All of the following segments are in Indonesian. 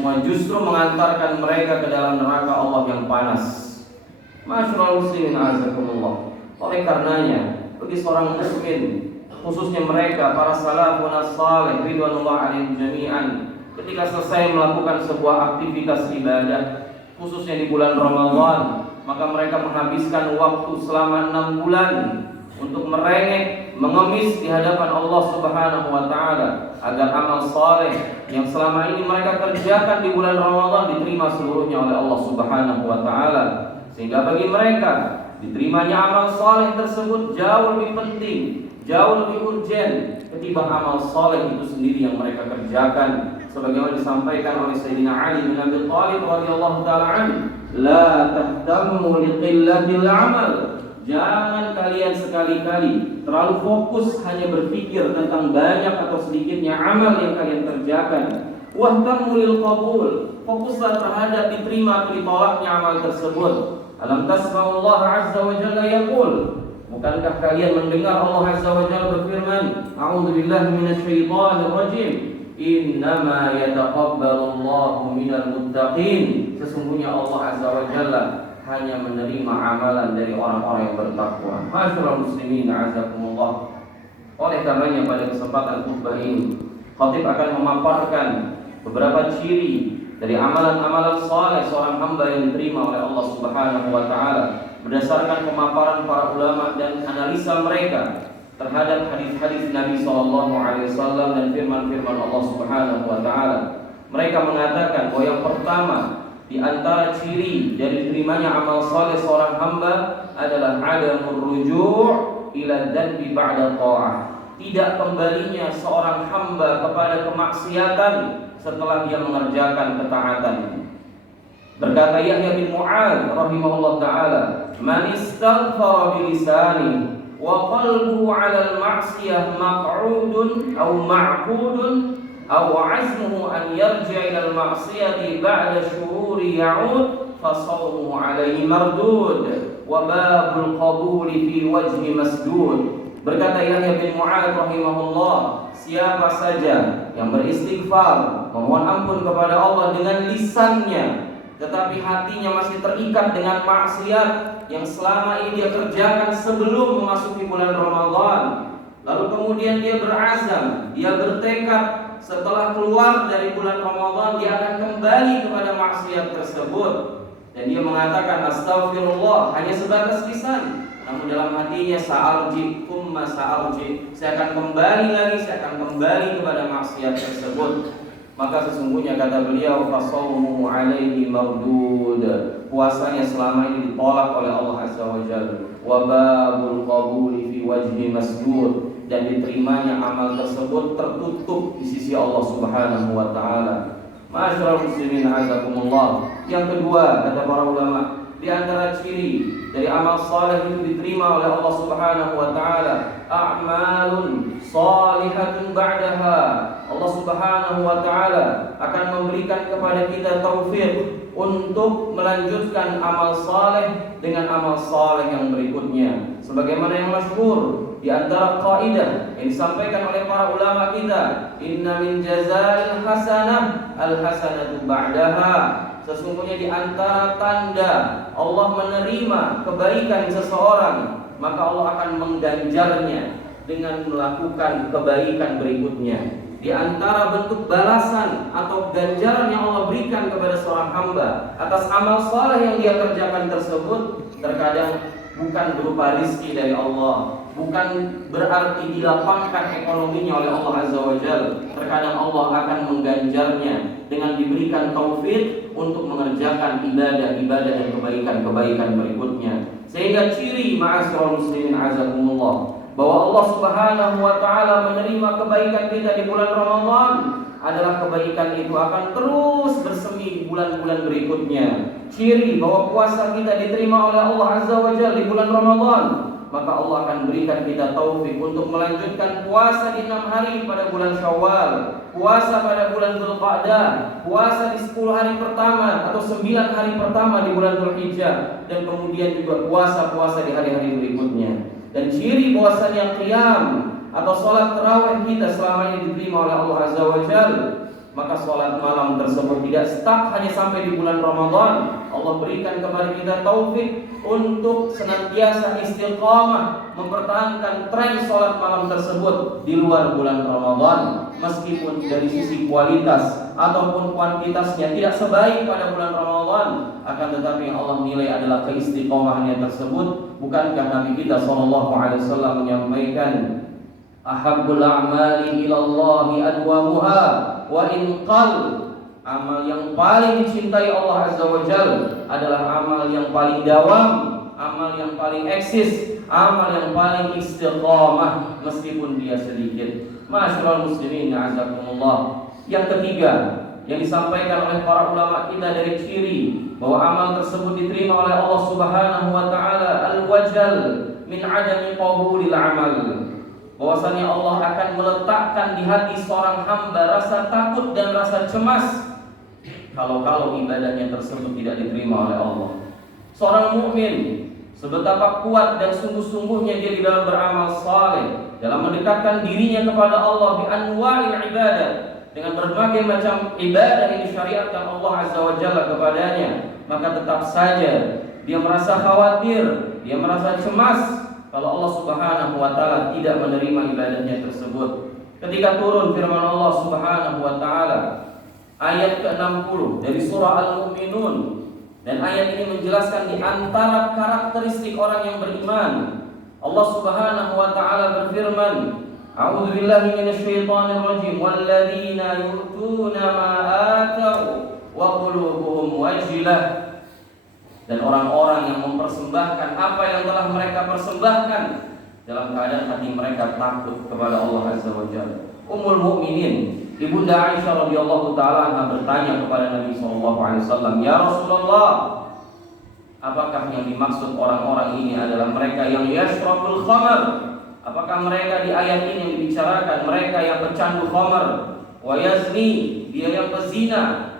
semua justru mengantarkan mereka ke dalam neraka Allah yang panas. Masyaallah muslimin azakumullah. Oleh karenanya, bagi seorang mukmin, khususnya mereka para salafun as-salih ridwanullah alaihim jami'an, ketika selesai melakukan sebuah aktivitas ibadah, khususnya di bulan Ramadan, maka mereka menghabiskan waktu selama 6 bulan untuk merengek, mengemis di hadapan Allah Subhanahu wa taala agar amal saleh yang selama ini mereka kerjakan di bulan Ramadan diterima seluruhnya oleh Allah Subhanahu wa taala. Sehingga bagi mereka diterimanya amal saleh tersebut jauh lebih penting, jauh lebih urgen ketimbang amal saleh itu sendiri yang mereka kerjakan. Sebagaimana disampaikan oleh Sayyidina Ali bin Abi Thalib radhiyallahu taala anhu, la tahtammu liqillatil amal. Jangan kalian sekali-kali terlalu fokus hanya berpikir tentang banyak atau sedikitnya amal yang kalian kerjakan. Wahtammu lil qabul. Fokuslah terhadap diterima atau ditolaknya amal tersebut. Alam tasma'u Allah azza wa jalla yaqul, bukankah kalian mendengar Allah azza wa jalla berfirman, a'udzubillahi minasyaitonir rajim, innama yataqabbalu Allahu minal muttaqin. Sesungguhnya Allah azza wa jalla hanya menerima amalan dari orang-orang yang bertakwa. Masyaallah muslimin azakumullah. Oleh karenanya pada kesempatan khutbah ini, khatib akan memaparkan beberapa ciri dari amalan-amalan saleh seorang hamba yang diterima oleh Allah Subhanahu wa taala berdasarkan pemaparan para ulama dan analisa mereka terhadap hadis-hadis Nabi sallallahu alaihi wasallam dan firman-firman Allah Subhanahu wa taala. Mereka mengatakan bahwa yang pertama di antara ciri dari diterimanya amal saleh seorang hamba adalah adamur ruju' ila dzanbi ba'da tha'ah. Tidak kembalinya seorang hamba kepada kemaksiatan setelah dia mengerjakan ketaatan. Berkata Yahya bin Mu'adz rahimahullah taala, "Man istaghfara bi lisanihi wa qalbuhu 'ala al-ma'siyah maq'udun aw ma'qudun aw 'azmuhu an yarji'a ila al-ma'siyati ba'da syururi ya'ud fa shawmuhu 'alaihi mardud wa babul qabuli fi wajhi masdud." Berkata Yahya bin Mu'adz rahimahullah, siapa saja yang beristighfar, memohon ampun kepada Allah dengan lisannya, tetapi hatinya masih terikat dengan maksiat yang selama ini dia kerjakan sebelum memasuki bulan Ramadan, lalu kemudian dia berazam, dia bertekad setelah keluar dari bulan Ramadan dia akan kembali kepada maksiat tersebut, dan dia mengatakan astagfirullah hanya sebatas lisan, namun dalam hatinya sa'arji kumma sa'arji, saya akan kembali lagi, saya akan kembali kepada maksiat tersebut. Maka sesungguhnya kata beliau, fasawmuhu alaihi mardud, puasanya selama ini ditolak oleh Allah azza wa jalla. Wa babul qabuli fi wajhi masdud, dan diterimanya amal tersebut tertutup di sisi Allah Subhanahu wa taala. Masyaallah muslimin azakumullah. Yang kedua kata para ulama, di antara ciri dari amal saleh itu diterima oleh Allah Subhanahu wa taala, a'malun shalihatun ba'daha. Allah Subhanahu wa taala akan memberikan kepada kita taufik untuk melanjutkan amal saleh dengan amal saleh yang berikutnya. Sebagaimana yang masyhur di antara kaidah yang disampaikan oleh para ulama kita, inna min jazail hasanah al hasanatu ba'daha. Sesungguhnya di antara tanda Allah menerima kebaikan seseorang, maka Allah akan mengganjarnya dengan melakukan kebaikan berikutnya. Di antara bentuk balasan atau ganjaran yang Allah berikan kepada seorang hamba atas amal saleh yang dia kerjakan tersebut, terkadang bukan berupa rizki dari Allah, bukan berarti dilapangkan ekonominya oleh Allah azza wa jalla. Terkadang Allah akan mengganjarnya dengan diberikan taufik untuk mengerjakan ibadah-ibadah dan kebaikan-kebaikan berikutnya. Sehingga ciri ma'asyiral muslimin azakumullah bahwa Allah Subhanahu wa taala menerima kebaikan kita di bulan Ramadan adalah kebaikan itu akan terus bersemi di bulan-bulan berikutnya. Ciri bahwa puasa kita diterima oleh Allah azza wa jalla di bulan Ramadan, maka Allah akan berikan kita taufik untuk melanjutkan puasa di 6 hari pada bulan Syawal, puasa pada bulan Dzulqa'dah, puasa di 10 hari pertama atau 9 hari pertama di bulan Dzulhijjah, dan kemudian juga puasa-puasa di hari-hari berikutnya. Dan ciri bahwasanya qiyam atau salat tarawih kita selama ini diterima oleh Allah azza wa jalla maka sholat malam tersebut tidak stuck hanya sampai di bulan Ramadan. Allah berikan kepada kita taufik untuk senantiasa istiqamah mempertahankan tren sholat malam tersebut di luar bulan Ramadan, meskipun dari sisi kualitas ataupun kuantitasnya tidak sebaik pada bulan Ramadan, akan tetapi yang Allah nilai adalah keistiqomahannya tersebut. Bukankah Nabi kita SAW menyampaikan, ahabbul a'mali ilallahi adwamuha wa in qal, amal yang paling dicintai Allah Azza wa Jalla adalah amal yang paling dawam, amal yang paling eksis, amal yang paling istiqamah meskipun dia sedikit. Ma'asyiral muslimin azakumullah. Yang ketiga yang disampaikan oleh para ulama kita dari ciri bahwa amal tersebut diterima oleh Allah Subhanahu wa taala, al-wajal min adami qabulil amal. Bahwasanya Allah akan meletakkan di hati seorang hamba rasa takut dan rasa cemas kalau ibadahnya tersebut tidak diterima oleh Allah. Seorang mukmin sebetapa kuat dan sungguh-sungguhnya dia di dalam beramal saleh, dalam mendekatkan dirinya kepada Allah bi anwa'il ibadah, dengan berbagai macam ibadah yang disyariatkan Allah Azza wa Jalla kepadanya, maka tetap saja dia merasa khawatir, dia merasa cemas kalau Allah Subhanahu wa taala tidak menerima ibadahnya tersebut. Ketika turun firman Allah Subhanahu wa taala ayat ke-60 dari surah Al-Mu'minun, dan ayat ini menjelaskan di antara karakteristik orang yang beriman. Allah Subhanahu wa taala berfirman, a'udzu billahi minasyaitonir rajim, walladzina yu'tuna ma atau wa qulubuhum wajilah. Dan orang-orang yang mempersembahkan apa yang telah mereka persembahkan dalam keadaan hati mereka takut kepada Allah Azza wa Jalla. Ummul Mukminin Ibunda Aisyah radhiyallahu taala anha bertanya kepada Nabi sallallahu alaihi wasallam, "Ya Rasulullah, apakah yang dimaksud orang-orang ini adalah mereka yang yashrabul khamar? Apakah mereka di ayat ini yang dibicarakan mereka yang pecandu khamar, wa yazni, dia yang pezina,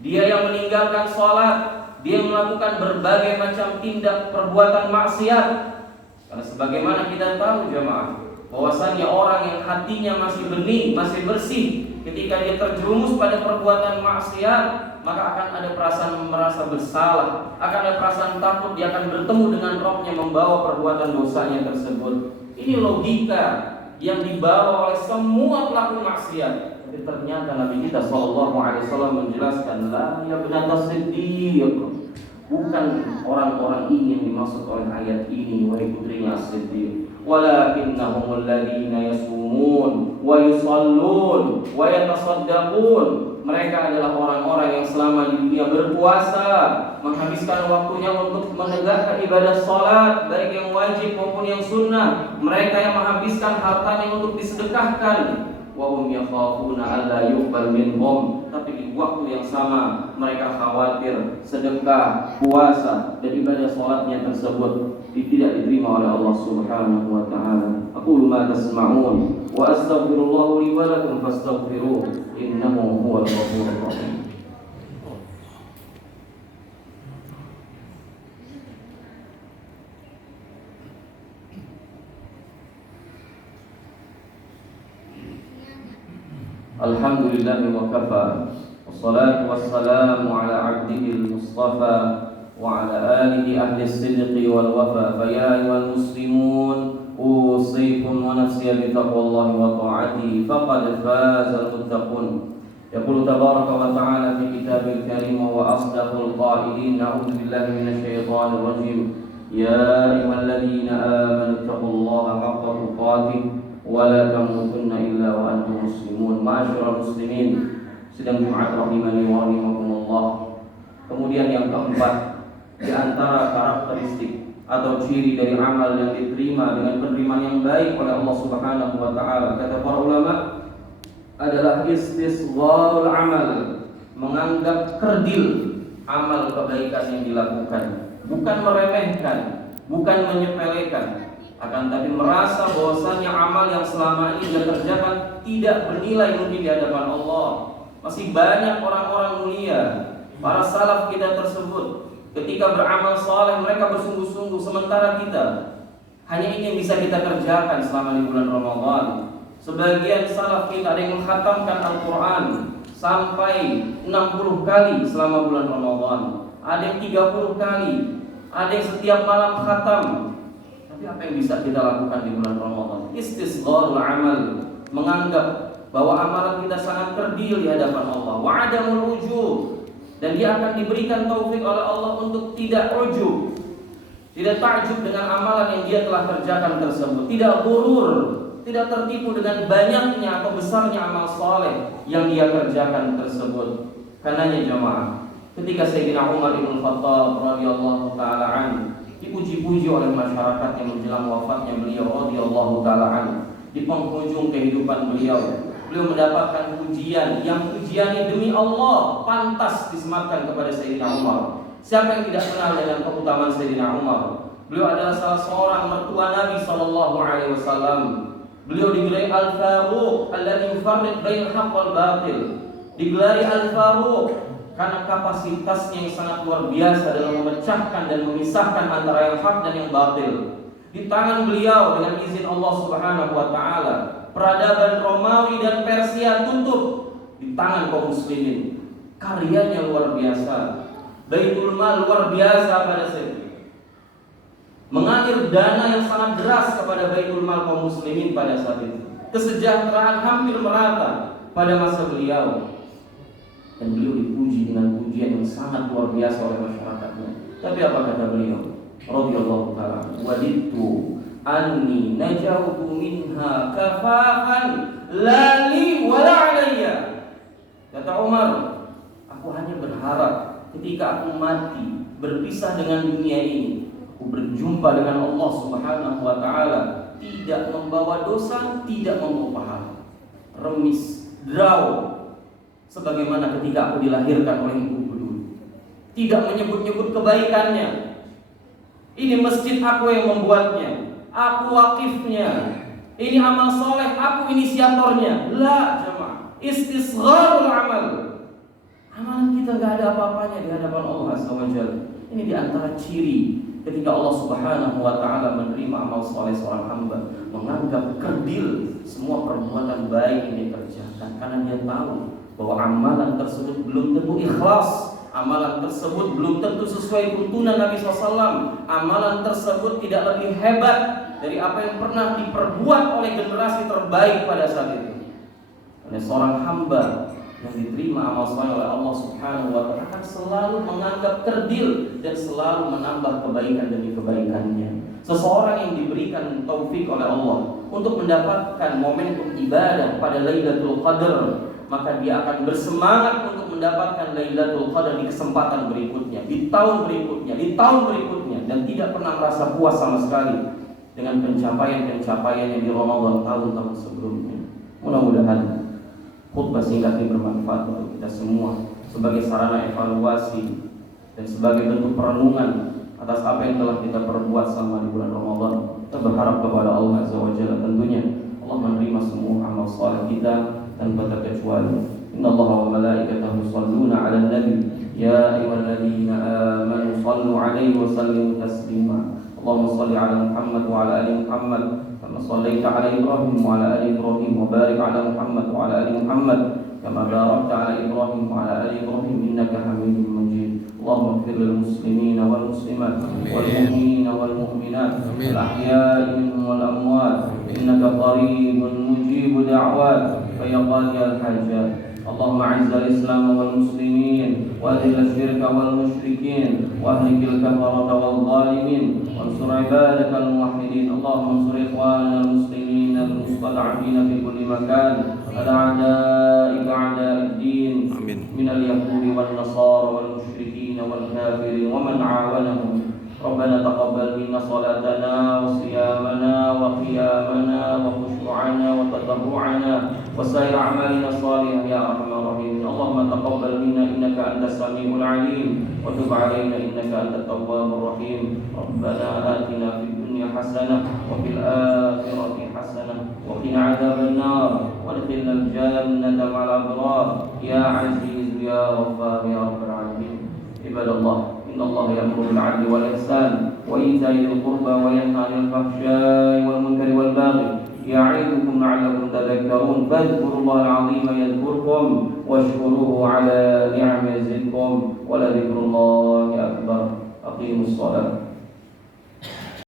dia yang meninggalkan salat, dia melakukan berbagai macam tindak perbuatan maksiat?" Karena sebagaimana kita tahu jemaah, bahwasanya orang yang hatinya masih bening, masih bersih, ketika dia terjerumus pada perbuatan maksiat, maka akan ada perasaan merasa bersalah, akan ada perasaan takut dia akan bertemu dengan Rabb-nya membawa perbuatan dosanya tersebut. Ini logika yang dibawa oleh semua pelaku maksiat. Tapi ternyata Nabi kita SAW menjelaskan, la yabnata siddiq, bukan orang-orang ini yang dimaksud oleh ayat ini, wahai putrinya As-Siddiq, walakinnahum alladzina yasumun wa yusallun wa yatasaddaqun. Mereka adalah orang-orang yang selama di dunia berpuasa, menghabiskan waktunya untuk menegakkan ibadah salat, baik yang wajib maupun yang sunnah. Mereka yang menghabiskan hartanya untuk disedekahkan. Wa hum yakhafuna alla yuqbal minhum, tapi di waktu yang sama mereka khawatir sedekah, puasa dan ibadah salatnya tersebut tidak diterima oleh Allah Subhanahu wa taala. Aqulu ma tasma'un wa astaghfirullah li wa lakum fastaghfiruh innahu huwal ghafurur rahim. Alhamdulillah wa kafa, wassalatu wassalamu ala abdihi al-mustafa wa ala alihi ahli as-sidqi wal wafa. Fa ya ayyuhal muslimun, usikum wa nafsi bi taqwallahi wa ta'atihi faqad faza al-muttaqun. Yaqulu tabaraka wa ta'ala fi kitabil karim wa asdaqul qa'ilin, a'udzu billahi minasy syaithanir rajim. Ya ayyuhalladzina amanu taqullaha haqqa tuqatih wa la tamutunna illa wa antum muslimun. Ma'asyiral muslimin, sidang Jumat rahimani wa rahimakumullah. Kemudian yang keempat, di antara karakteristik atau ciri dari amal yang diterima dengan penerimaan yang baik oleh Allah Subhanahu wa taala, kata para ulama, adalah istisgharul amal, menganggap kerdil amal kebaikan yang dilakukan, bukan meremehkan, bukan menyepelekan, akan tapi merasa bahwasanya amal yang selama ini dia kerjakan tidak bernilai mungkin di hadapan Allah. Masih banyak orang-orang mulia, para salaf kita tersebut, ketika beramal saleh mereka bersungguh-sungguh, sementara kita hanya ini yang bisa kita kerjakan selama di bulan Ramadan. Sebagian salaf kita ada yang mengkhatamkan Al-Quran, sampai 60 kali selama bulan Ramadan, ada yang 30 kali, ada yang setiap malam khatam. Tapi apa yang bisa kita lakukan di bulan Ramadan? Istisgharul amal, menganggap bahwa amalan kita sangat kerdil di hadapan Allah. Wa adamul ujub, dan dia akan diberikan taufik oleh Allah untuk tidak ujub, tidak takjub dengan amalan yang dia telah kerjakan tersebut, tidak ghurur, tidak tertipu dengan banyaknya atau besarnya amal soleh yang dia kerjakan tersebut. Karenanya jemaah, ketika Sayyidina Umar bin Khattab radhiyallahu taala anhu dipuji-puji oleh masyarakat yang menjelang wafatnya beliau radhiyallahu taala anhu, di penghujung kehidupan beliau mendapatkan pujian yang pujiannya demi Allah pantas disematkan kepada Sayyidina Umar. Siapa yang tidak kenal dengan keutamaan Sayyidina Umar? Beliau adalah salah seorang mertua Nabi sallallahu alaihi wasallam. Beliau digelari Al-Faruq alladzi yufarriq bainal haqq wal batil. Digelari Al-Faruq karena kapasitasnya yang sangat luar biasa dalam memecahkan dan memisahkan antara yang hak dan yang batil. Di tangan beliau dengan izin Allah Subhanahu wa taala, peradaban Romawi dan Persia tutup di tangan kaum muslimin. Karyanya luar biasa. Baitul Mal luar biasa pada saat itu, mengalir dana yang sangat deras kepada Baitul Mal kaum muslimin pada saat itu. Kesejahteraan hampir merata pada masa beliau, dan beliau dipuji dengan pujian yang sangat luar biasa oleh masyarakatnya. Tapi apa kata beliau radhiyallahu ta'ala, wadittu anni najautu minha kafafan la li wa la alayya. Kata Umar, aku hanya berharap ketika aku mati berpisah dengan dunia ini, aku berjumpa dengan Allah Subhanahu wa taala, tidak membawa dosa, tidak membawa pahala, remis, draw, sebagaimana ketika aku dilahirkan oleh ibuku dulu. Tidak menyebut-nyebut kebaikannya. Ini masjid aku yang membuatnya, aku wakifnya. Ini amal soleh, aku inisiatornya. La jemaah, istisgharul amal. Amalan kita gak ada apa-apanya di hadapan Allah Azza wa Jalla. Ini diantara ciri ketika Allah Subhanahu wa ta'ala menerima amal soleh seorang hamba, menganggap kerdil semua perbuatan baik yang dikerjakan, karena dia tahu bahwa amalan tersebut belum tentu ikhlas, amalan tersebut belum tentu sesuai tuntunan Nabi SAW, amalan tersebut tidak lebih hebat dari apa yang pernah diperbuat oleh generasi terbaik pada saat itu. Oleh seorang hamba yang diterima amal soleh oleh Allah Subhanahu wa ta'ala akan selalu menganggap kerdil dan selalu menambah kebaikan demi kebaikannya. Seseorang yang diberikan taufik oleh Allah untuk mendapatkan momentum ibadah pada Lailatul Qadar, maka dia akan bersemangat untuk mendapatkan Lailatul Qadar di kesempatan berikutnya, di tahun berikutnya, di tahun berikutnya, dan tidak pernah merasa puas sama sekali dengan pencapaian-pencapaian yang di Ramadan tahun-tahun sebelumnya. Mudah-mudahan khutbah singkat ini bermanfaat untuk kita semua sebagai sarana evaluasi dan sebagai bentuk perenungan atas apa yang telah kita perbuat selama di bulan Ramadan. Kita berharap kepada Allah Azza wa Jalla tentunya Allah menerima semua amal saleh kita tanpa terkecuali. Innallaha wa malaikatahu yusholluna 'alan nabi ya ayyuhalladzina amanu shallu 'alaihi wa sallimu taslima. Allahumma shalli 'ala Muhammad wa 'ala ali Muhammad kama shallaita 'ala Ibrahim wa 'ala ali Ibrahim wa barik 'ala Muhammad wa 'ala ali Muhammad kama barakta 'ala Ibrahim wa 'ala ali Ibrahim innaka Hamidum Majid. Allahumma ighfir lil muslimina wal muslimat wal mu'minina wal mu'minat al ahya'i minhum wal amwat innaka qaribun mujibud da'wat ya qadiyal hajat. اللهم اعز الاسلام والمسلمين واذل الشرك والمشركين واهلك الكفرة والظالمين وانصر عبادك الموحدين. اللهم انصر اخواننا المسلمين المستضعفين في كل مكان اعدائك اعداء الدين من اليهود والنصارى والمشركين والكافرين ومن عاونهم. ربنا تقبل منا صلاتنا وصيامنا وقيامنا وخشوعنا وتضرعنا وسائر أعمالنا الصالحة يا أرحم الراحمين. اللهم تقبل منا إنك أنت السميع العليم وتب علينا إنك أنت التواب الرحيم. ربنا آتنا في الدنيا حسنة وفي الآخرة حسنة وقنا عذاب النار وادخلنا الجنة مع الأبرار يا عزيز يا غفار يا رب العالمين. عباد الله إن الله يأمر بالعدل والإحسان وإيتاء ذي القربى وينهى عن الفحشاء والمنكر والبغي يعظكم لعلكم تذكرون فاذكروا الله العظيم يذكركم واشكروه على نعمه يزدكم ولذكر الله أكبر أقيموا الصلاة